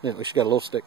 Yeah, at least you got a little stick.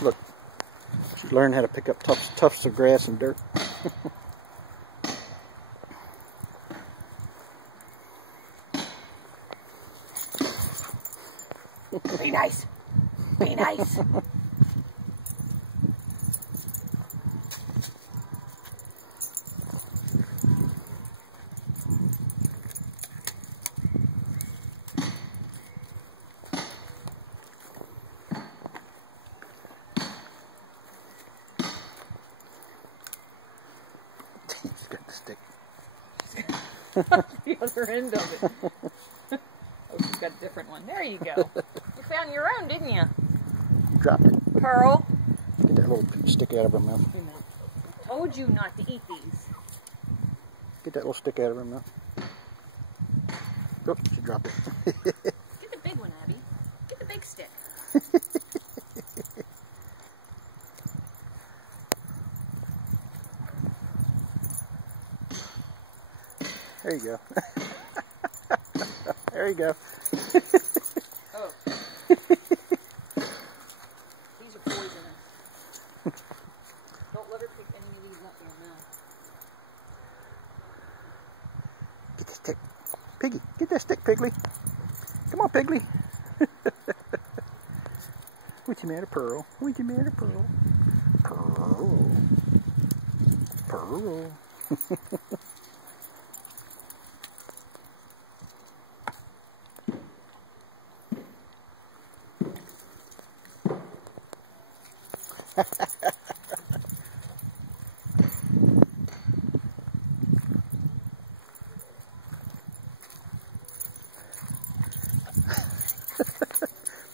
Look, she's learning how to pick up tufts of grass and dirt. Be nice. Be nice. She's got the stick. The other end of it. Oh, she's got a different one. There you go. You found your own, didn't you? You dropped it. Pearl. Get that little stick out of her mouth. Wait a minute. I told you not to eat these. Get that little stick out of her mouth. Oh, she dropped it. Get the big one, Abby. Get the big stick. There you go. There you go. Oh. These are poisonous. Don't let her pick any of these up in her mouth. Get the stick. Piggy, get that stick, Piggly. Come on, Piggly. What you made of Pearl? What you made of Pearl? Pearl. Pearl.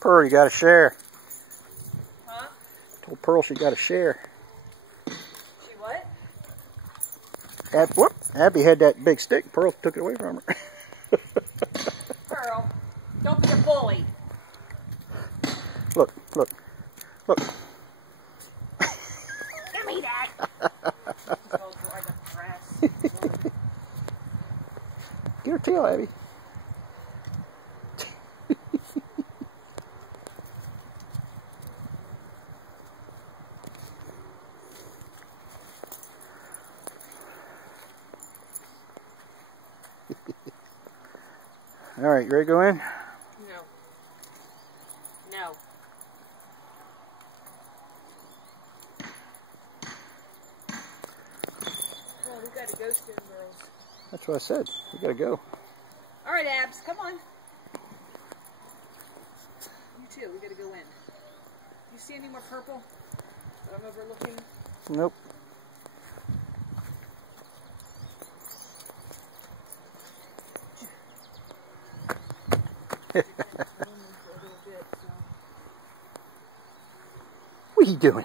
Pearl, you gotta share. Huh? Told Pearl she gotta share. She what? Whoop, Abby had that big stick. Pearl took it away from her. Pearl, don't be a bully. Look, look, look. Give me that. Get her tail, Abby. All right, you ready to go in? No. No. Well, we gotta go soon, girls. That's what I said. We gotta go. All right, Abs, come on. You too. We gotta go in. You see any more purple that I'm overlooking? Nope. What are you doing?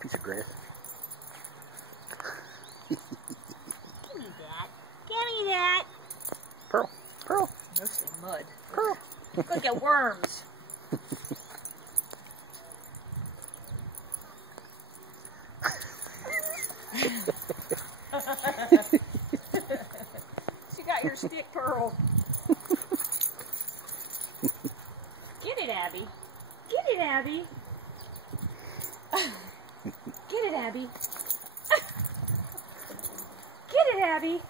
Piece of grass. Give me that. Give me that. Pearl. Pearl. Mostly mud. Pearl. Look at worms. She got your stick, Pearl. Get it, Abby. Get it, Abby. Get it, Abby. it, Abby.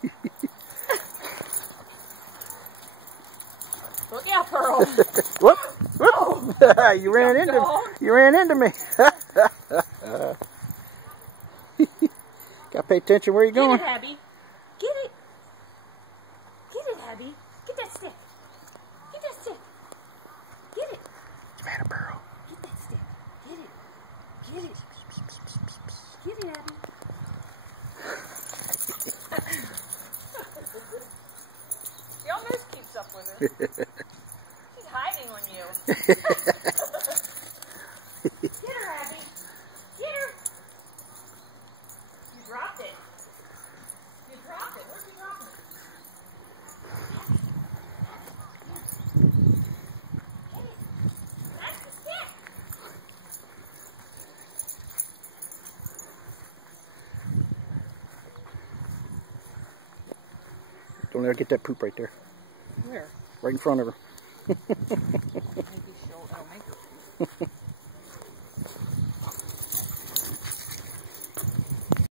Look out, Pearl. Whoop! Whoop! Oh, you ran into me. Gotta pay attention where you're going. Get it, Abby. Get it. Get it, Abby. Get that stick. Get that stick. Get it. What's the matter, Pearl? Get that stick. Get it. Get it. Get it, Abby. She almost keeps up with her. She's hiding on you. Get her, Abby. Get her. You dropped it. You dropped it. Where'd you drop it? Get it. That's the stick. Don't let her get that poop right there. Where? Right in front of her. Maybe she'll make her poop.